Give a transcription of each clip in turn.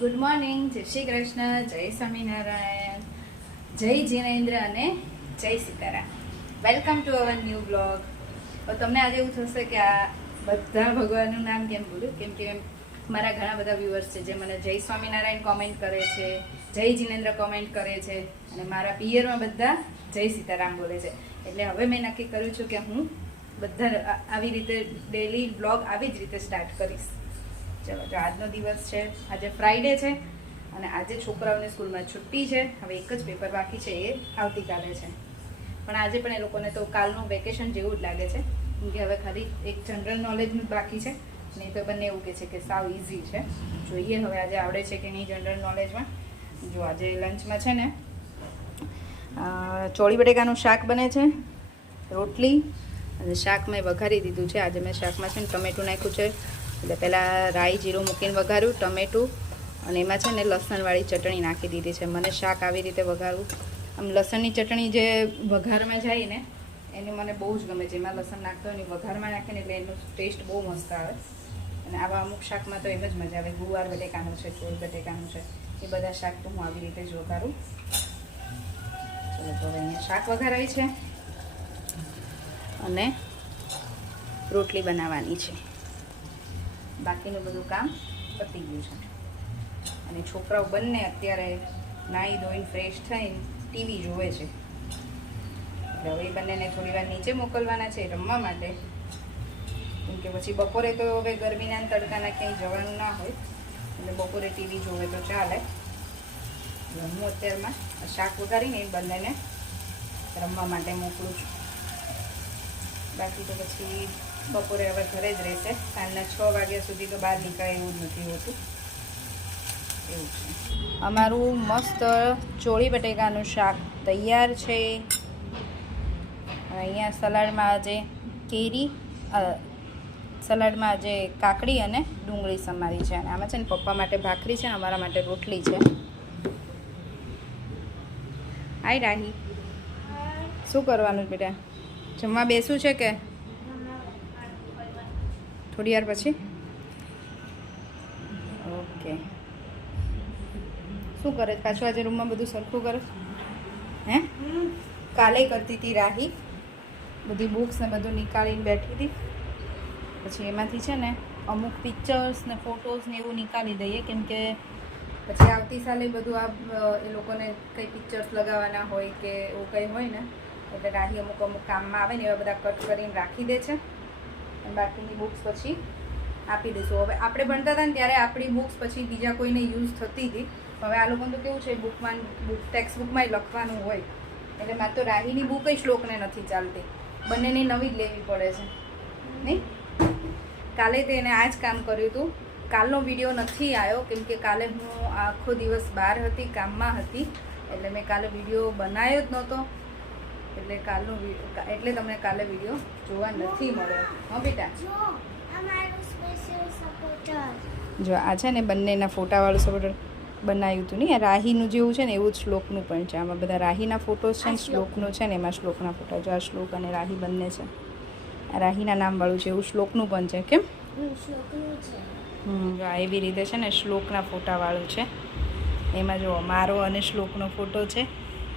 Good morning, જય શ્રી કૃષ્ણ, જય સ્વામિનારાયણ, જય જીનેન્દ્ર અને જય Sitaram. Welcome to our new blog. તો તમને આજે એવું થશે કે આ બધા ભગવાનનું નામ કેમ બોલું, કેમ કે મારા ઘણા બધા વ્યુઅર્સ છે જે મને જય સ્વામિનારાયણ કોમેન્ટ કરે છે, જય જીનેન્દ્ર કોમેન્ટ કરે છે અને મારા પિયરમાં બધા જય સીતારામ બોલે છે. એટલે હવે મેં નક્કી કર્યું છે કે હું બધા આવી રીતે ડેલી બ્લોગ આવી જ રીતે સ્ટાર્ટ કરીશ. ચલો, જો આજનો દિવસ છે, આજે ફ્રાઈડે છે અને આજે છોકરાઓને સ્કૂલમાં છુટ્ટી છે. હવે એક જ પેપર બાકી છે, એ આવતીકાલે છે. પણ આજે પણ એ લોકોને તો કાલનું વેકેશન જેવું જ લાગે છે, કેમ કે હવે ખાલી એક જનરલ નોલેજનું જ બાકી છે. નહીં તો બંને એવું કહે છે કે સાવ ઇઝી છે. જોઈએ હવે આજે આવડે છે કે નહીં જનરલ નોલેજમાં. જો આજે લંચમાં છે ને ચોળી બટેકાનું શાક બને છે, રોટલી અને શાક મેં વઘારી દીધું છે. આજે મેં શાકમાં છે ને ટમેટું નાખ્યું છે, એટલે પહેલાં રાઈ જીરું મૂકીને વઘાર્યું, ટમેટું અને એમાં છે ને લસણવાળી ચટણી નાખી દીધી છે. મને શાક આવી રીતે વઘારવું, આમ લસણની ચટણી જે વઘારમાં જાય ને એની મને બહુ જ ગમે છે. એમાં લસણ નાખતો હોય ને વઘારમાં નાખે ને એટલે એનો ટેસ્ટ બહુ મસ્ત આવે. અને આવા અમુક શાકમાં તો એમ જ મજા આવે. ગુવાર બટેકાનું છે, ચોળ બટેકાનું છે, એ બધા શાક તો હું આવી રીતે જ વઘારું. ચલો, તો હવે અહીંયા શાક વઘારાય છે અને રોટલી બનાવવાની છે. બાકીનું બધું કામ પતી ગયું છે. અને છોકરાઓ બંને અત્યારે નાહી ધોઈને ફ્રેશ થઈને ટીવી જોવે છે. એટલે હવે એ બંનેને થોડી વાર નીચે મોકલવાના છે રમવા માટે, કેમ કે પછી બપોરે તો હવે ગરમીના તડકાના ક્યાંય જવાનું ના હોય, એટલે બપોરે ટીવી જોવે તો ચાલે. હું અત્યારમાં શાક વઘારીને એ બંનેને રમવા માટે મોકલું છું. બાકી તો પછી બપોરે હવે ઘરે જ રહેશે. સાંજના 6 વાગ્યા સુધી તો બહાર નીકળે એવું જ નથી હોતું. એવું છે. અમારું મસ્ત ચોળી બટેકાનું શાક તૈયાર છે. અહીંયા સલાડમાં આજે કેરી, સલાડમાં આજે કાકડી અને ડુંગળી સમારી છે. અને આમાં છે ને પપ્પા માટે ભાખરી છે ને અમારા માટે રોટલી છે. હાય રાહી, શું કરવાનું બેટા? જમવા બેસું છે કે થોડી વાર પછી? ઓકે. શું કરે પાછું આજે રૂમમાં બધું સરખું કરે? હે, કાલે કરતી હતી રાહી, બધી બુક્સ ને બધું નીકાળીને બેઠી હતી. પછી એમાંથી છે ને અમુક પિક્ચર્સ ને ફોટોઝ ને એવું નીકાળી દઈએ, કેમ કે પછી આવતી સાલે બધું એ લોકોને કંઈ પિક્ચર્સ લગાવવાના હોય કે એવું કંઈ હોય ને, એટલે રાહી અમુક કામમાં આવે ને એવા બધા કટ કરીને રાખી દે છે. અને બાકીની બુક્સ પછી આપી દઈશું. હવે આપણે ભણતા હતા ને ત્યારે આપણી બુક્સ પછી બીજા કોઈને યુઝ થતી હતી. હવે આ લોકોને તો કેવું છે, ટેક્સ્ટ બુકમાંય લખવાનું હોય, એટલે મારે તો રાહીની બુક શ્લોકને નથી ચાલતી, બંનેની નવી જ લેવી પડે છે. નહીં, કાલે તો એને આ જ કામ કર્યું હતું. કાલનો વિડીયો નથી આવ્યો, કેમ કે કાલે હું આખો દિવસ બહાર હતી, કામમાં હતી, એટલે મેં કાલે વિડીયો બનાવ્યો જ નહોતો. એટલે તમને કાલે વિડીયો જોવા નથી મળ્યો. હા બેટા, જો આ છે ને બંનેના ફોટાવાળું સપોર્ટર બનાવ્યું હતું. નહીં, રાહીનું જેવું છે ને એવું જ શ્લોકનું પણ છે. આમાં બધા રાહીના ફોટોસ છે ને શ્લોકનું છે ને એમાં શ્લોકના ફોટા. જો આ શ્લોક અને રાહી બંને છે. આ રાહીના નામવાળું છે એવું શ્લોકનું પણ છે. કેમ? જો આ એવી રીતે છે ને શ્લોકના ફોટાવાળું છે. એમાં જો મારો અને શ્લોકનો ફોટો છે.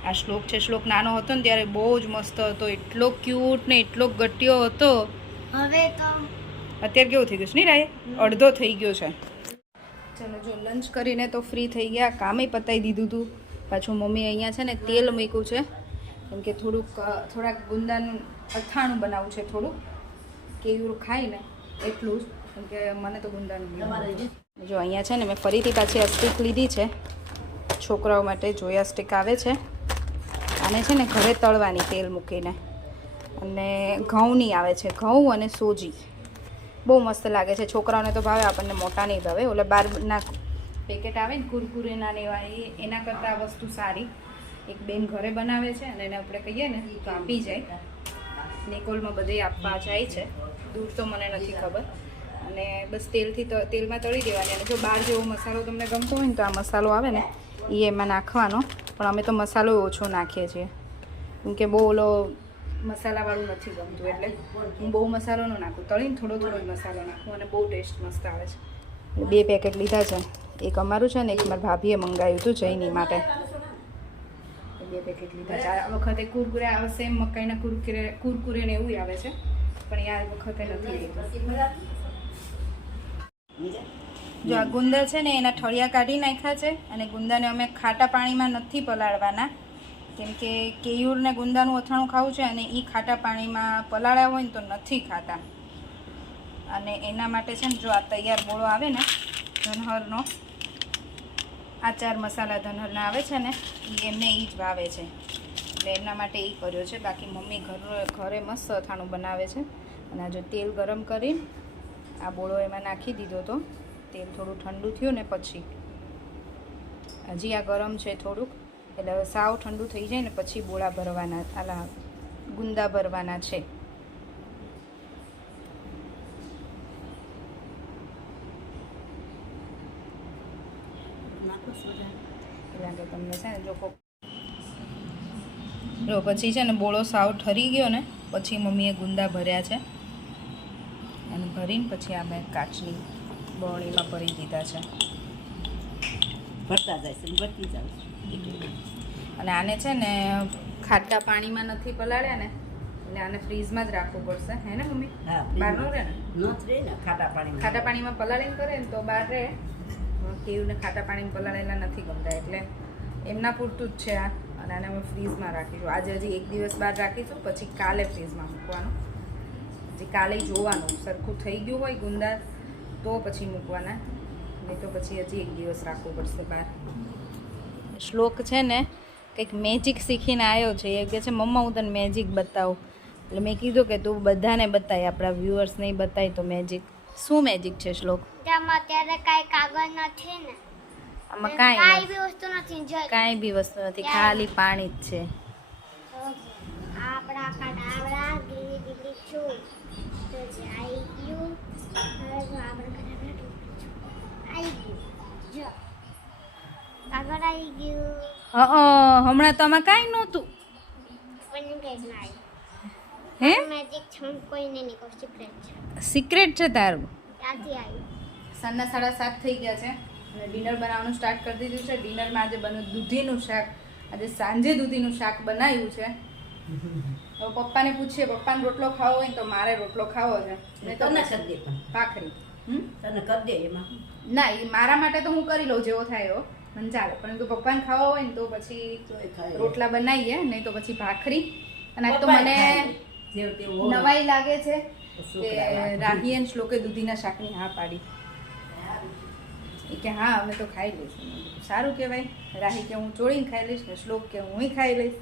આ શ્લોક છે. શ્લોક નાનો હતો ને ત્યારે બહુ જ મસ્ત હતો, એટલો ક્યુટ ને એટલો ગટ્યો હતો. હવે તો અત્યારે કેવું થઈ ગયું છે નહીં રાય? અડધો થઈ ગયો છે. ચલો, જો લંચ કરીને તો ફ્રી થઈ ગયા, કામે પતાવી દીધું હતું. પાછું મમ્મી અહીંયા છે ને તેલ મૂક્યું છે, કેમ કે થોડાક ગુંદાનું અથાણું બનાવવું છે. થોડુંક કેવું ખાય ને એટલું જ, કેમ કે મને તો ગુંદાનું. જો અહીંયા છે ને મેં ફરીથી પાછી આ સ્ટીક લીધી છે છોકરાઓ માટે. જોયા સ્ટીક આવે છે, આને છે ને ઘરે તળવાની તેલ મૂકીને. અને ઘઉંની આવે છે, ઘઉં અને સોજી. બહુ મસ્ત લાગે છે. છોકરાઓને તો ભાવે, આપણને મોટા નહીં ભાવે. ઓલા બારના પેકેટ આવે ને કુરકુરેના ને એવા, એના કરતાં આ વસ્તુ સારી. એક બેન ઘરે બનાવે છે અને એને આપણે કહીએ ને તો આપી જાય. નિકોલમાં બધે આપવા જાય છે, દૂર તો મને નથી ખબર. અને બસ તેલમાં તળી દેવાની. અને જો બહાર જેવો મસાલો તમને ગમતો હોય ને તો આ મસાલો આવે ને એ એમાં નાખવાનો. પણ અમે તો મસાલો ઓછો નાખીએ છીએ, કેમ કે બહુ ઓલો મસાલાવાળું નથી ગમતું, એટલે હું બહુ મસાલો ન નાખું. તળીને થોડો જ મસાલો નાખું અને બહુ ટેસ્ટ મસ્ત આવે છે. 2 પેકેટ લીધા છે, એક અમારું છે ને એક મારી ભાભીએ મંગાવ્યું હતું જઈની માટે. 2 પેકેટ લીધા છે. આ વખતે કુરકુરે આવે સેમ મકાઈના કુરકુરે ને એવું આવે છે, પણ આ વખતે નથી લીધું. જો આ ગુંદા છે ને એના ઠળિયા કાઢી નાખ્યા છે, અને ગુંદાને અમે ખાટા પાણીમાં નથી પલાળવાના, કેમ કે કેયુરને ગુંદાનું અથાણું ખાવું છે અને એ ખાટા પાણીમાં પલાળ્યા હોય ને તો નથી ખાતા. અને એના માટે છે ને જો આ તૈયાર બોળો આવે ને ધનહરનો, આ 4 મસાલા ધનહરના આવે છે ને એમને એ જ ભાવે છે, એટલે એમના માટે એ કર્યો છે. બાકી મમ્મી ઘરે મસ્ત અથાણું બનાવે છે. અને આ જો તેલ ગરમ કરી આ બોળો એમાં નાખી દીધો તો તેલ થોડું ઠંડુ થયું ને પછી હજી આ ગરમ છે થોડુંક, એટલે હવે સાવ ઠંડુ થઈ જાય ને પછી બોળા ભરવાના, આલા ગુંદા ભરવાના છે. એટલે તમને છે ને જો પછી છે ને બોળો સાવ ઠરી ગયો ને પછી મમ્મીએ ગુંદા ભર્યા છે, અને ભરીને પછી આ મેં કાચની બરણીમાં ભરી દીધા છે. ભરતા જાય છે, ભરતી જાય. અને આને છે ને ખાટા પાણીમાં નથી પલાળ્યા ને, એટલે આને ફ્રીઝમાં જ રાખવું પડશે, હે ને મમ્મી? હા, બહાર નો રહે ને? ન રહે ને ખાટા પાણીમાં પલાળીને કરે ને તો બહાર રહે. કેયુને ખાટા પાણીમાં પલાળેલા નથી ગમતા, એટલે એમના પૂરતું જ છે આ. અને આને અમે ફ્રીઝમાં રાખીશું. આજે હજી 1 દિવસ બહાર રાખીશું, પછી કાલે ફ્રીઝમાં મૂકવાનું. હજી કાલે જોવાનું સરખું થઈ ગયું હોય ગુંદા તો પછી મૂકવાના, નહીં તો પછી હજી 1 દિવસ રાખવું પડશે બહાર. શ્લોક છે ને કંઈક મેજિક શીખીને આવ્યો છે. એ કહે છે મમ્મા હું તને મેજિક બતાવું. એટલે મેં કીધું કે તું બધાને બતાય, આપણા વ્યુઅર્સ નહીં બતાય તો મેજિક. શું મેજિક છે શ્લોક? અત્યારે કાંઈ કાગળ નથી ને, આમાં કાંઈ બી વસ્તુ નથી, કાંઈ બી વસ્તુ નથી, ખાલી પાણી જ છે. આપણા કડાવડા ગીલી ગીલી છું તો જાય ગયું. હવે જો આપણે કડાવડા આવી ગયું, જો કાગળ આવી ગયું. હમણાં તો આમાં કાંઈ નહોતું. પણ કંઈ ના હે મેજિક છે, કોઈને નહીં કહું, સિક્રેટ છે. સિક્રેટ છે તારું? ત્યાંથી આવ્યું. સાંજના 7:30 થઈ ગયા છે અને ડિનર બનાવવાનું સ્ટાર્ટ કરી દીધું છે. ડિનરમાં આજે બન્યું દૂધીનું શાક. આજે સાંજે દૂધીનું શાક બનાવ્યું છે. હવે પપ્પાને પૂછીએ, પપ્પાને રોટલો ખાવો હોય તો મારે રોટલો ખાવો છે, નહીં તો ભાખરી. તને કરી દે એમાં. ના, એ મારા માટે તો હું કરી લઉં, જેવો થાય એવો મને ચાલે, પરંતુ પપ્પાને ખાવો હોય ને તો પછી રોટલા બનાવીએ, નહીં તો પછી ભાખરી. અને આજ તો મને નવાઈ લાગે છે કે રાહી અને શ્લોકે દૂધીના શાકની હા પાડી. કે હા અમે તો ખાઈ લઈશું. સારું કહેવાય. રાહી કે હું ચોળીને ખાઈ લઈશ ને શ્લોક કે હું ખાઈ લઈશ.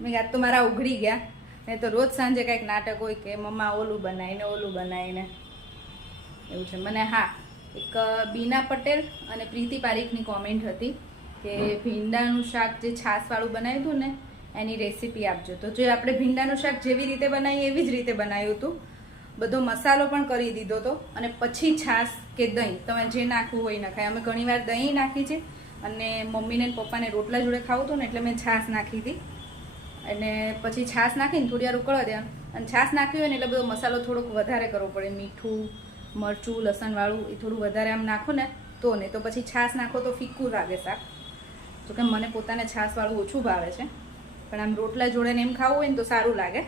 મેં આજ તો મારા ઉઘડી ગયા, નહીં તો રોજ સાંજે કાંઈક નાટક હોય કે મમ્મા ઓલું બનાવીને ઓલું બનાવીને એવું છે. મને હા એક બીના પટેલ અને પ્રીતિ પારીખની કોમેન્ટ હતી કે ભીંડાનું શાક જે છાશવાળું બનાવ્યું હતું ને એની રેસીપી આપજો. તો જે આપણે ભીંડાનું શાક જેવી રીતે બનાવીએ એવી જ રીતે બનાવ્યું હતું. બધો મસાલો પણ કરી દીધો હતો અને પછી છાશ કે દહીં તમે જે નાખવું હોય નખાય. અમે ઘણીવાર દહીં નાખી છે અને મમ્મીને ને પપ્પાને રોટલા જોડે ખાવું હતું ને એટલે મેં છાશ નાખી હતી. અને પછી છાશ નાખીને થોડી વાર ઉકળવા દેવાનું. અને છાશ નાખી હોય ને એટલે બધો મસાલો થોડોક વધારે કરવો પડે. મીઠું, મરચું, લસણવાળું એ થોડું વધારે આમ નાખો ને તો, નહીં તો પછી છાશ નાખો તો ફીક્કું લાગે શાક. તો કે મને પોતાને છાશવાળું ઓછું ભાવે છે, પણ આમ રોટલા જોડે ને એમ ખાવું હોય ને તો સારું લાગે.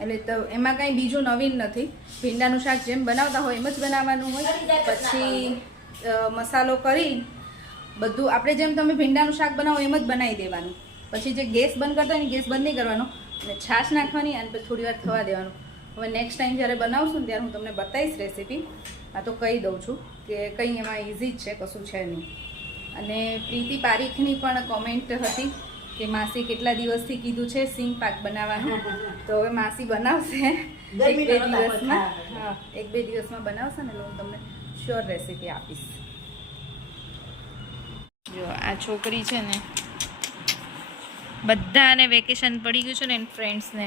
એટલે તો એમાં કાંઈ બીજું નવીન નથી. ભીંડાનું શાક જેમ બનાવતા હોય એમ જ બનાવવાનું હોય. પછી મસાલો કરી બધું આપણે જેમ તમે ભીંડાનું શાક બનાવો એમ જ બનાવી દેવાનું. પછી જે ગેસ બંધ કરતા હોય ને ગેસ બંધ નહીં કરવાનો, અને છાશ નાખવાની અને પછી થોડી વાર થવા દેવાનું. હવે નેક્સ્ટ ટાઈમ જ્યારે બનાવશું ને ત્યારે હું તમને બતાવીશ રેસીપી. આ તો કહી દઉં છું કે કંઈ એમાં ઇઝી જ છે, કશું છે નહીં. અને પ્રીતિ પારીખની પણ કોમેન્ટ હતી કે માસી કેટલા દિવસથી કીધું છે સિંગ પાક બનાવવાનું, તો હવે માસી બનાવશે 1-2 દિવસમાં. હા, 1-2 દિવસમાં બનાવશે ને હું તમને શ્યોર રેસીપી આપીશ. જો આ છોકરી છે ને બધાને વેકેશન પડી ગયું છે ને એના ફ્રેન્ડ્સને,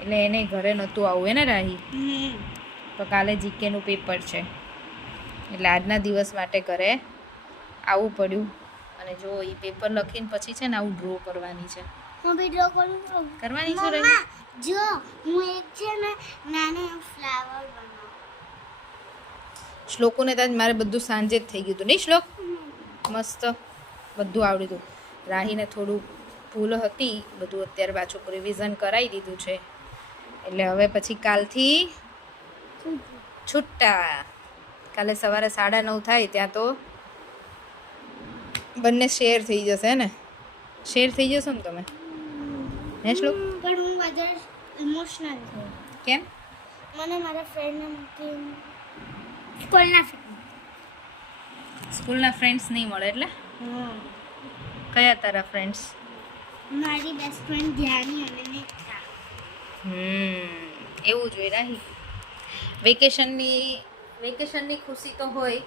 એટલે એને ઘરે નહોતું આવવું હે ને રાહી? તો કાલે જીકેનું પેપર છે એટલે આજના દિવસ માટે ઘરે આવવું પડ્યું. અને જો એ પેપર લખીને પછી છે ને આવું ડ્રો કરવાની છે. હું બી ડ્રો કરું છું. કરવાની છે મમ્મા જો હું એક છે ને નાનો ફ્લાવર બનાવું. શ્લોકોને ત્યાં મારે બધું સાંજે જ થઈ ગયું હતું નહીં શ્લોક? મસ્ત બધું આવડ્યું હતું. રાહીને થોડું ભૂલ હતી, બધું અત્યારે પાછું રિવિઝન કરાવી દીધું છે. એટલે હવે પછી કાલથી છૂટા. કાલે સવારે 9:30 થાય ત્યાં તો બંને શેર થઈ જશે ને? શેર થઈ જશો ને તમે? હે શ્લોક? પણ હું વધારે ઇમોશનલ છું. કેમ? મને મારા ફ્રેન્ડને મૂકીને સ્કૂલના સ્કૂલના ફ્રેન્ડ્સ નહીં મળે એટલે? કયા તારા ફ્રેન્ડ્સ? મારી બેસ્ટ ફ્રેન્ડ ધ્યાની અને નેત્રા. એવું જોઈએ રાહી. વેકેશનની ખુશી તો હોય,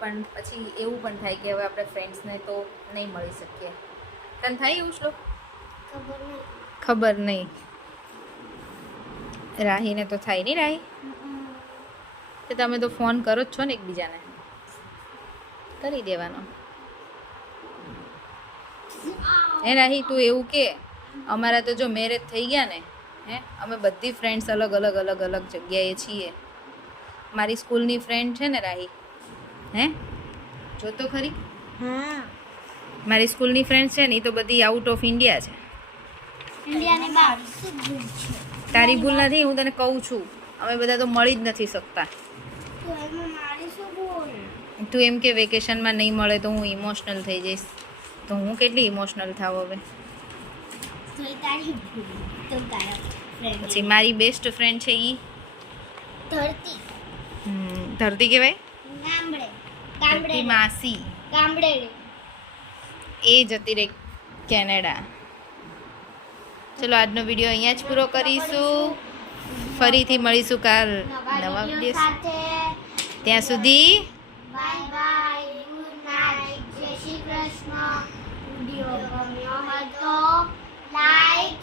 પણ પછી એવું પણ થાય કે હવે આપણે ફ્રેન્ડ્સને તો નહીં મળી શકીએ. તને થાય એવું શ્લોક? ખબર નહીં. ખબર નહીં. રાહીને તો થાય નહીં રાહી? તો તમે તો ફોન કરો જ છો ને એકબીજાને, કરી દેવાનો. હે રાહી, તું એવું કે અમારા તો જો મેરેજ થઈ ગયા ને, હે અમે બધી ફ્રેન્ડ્સ અલગ જગ્યાએ છીએ. મારી સ્કૂલની ફ્રેન્ડ છે ને રાહી, હે જો તો ખરી, હા, મારી સ્કૂલની ફ્રેન્ડ છે ને એ તો બધી આઉટ ઓફ ઇન્ડિયા છે. ઇન્ડિયાની બહાર શું ભૂલ છે? તારી ભૂલ નથી, હું તને કહું છું અમે બધા તો મળી જ નથી શકતા. તો એમાં મારી શું ભૂલ? તું એમ કે વેકેશનમાં નહીં મળે તો હું ઇમોશનલ થઈ જઈશ, તો હું કેટલી ઇમોશનલ થાવ હવે? તો એ તારી ભૂલ. તો તારા ફ્રેન્ડ પછી મારી બેસ્ટ ફ્રેન્ડ છે એ ધરતી ધરતી કહેવાય, ગામડે માસી, ગામડે એ જતી રહી કેનેડા. ચલો આજનો વિડીયો અહીંયા જ પૂરો કરીશું. ફરીથી મળીશું કાલ નવા વિડીયો સાથે. ત્યાં સુધી બાય બાય, ગુડ નાઇટ, જય શ્રી કૃષ્ણ. વિડીયો ગમ્યો હોય તો લાઈક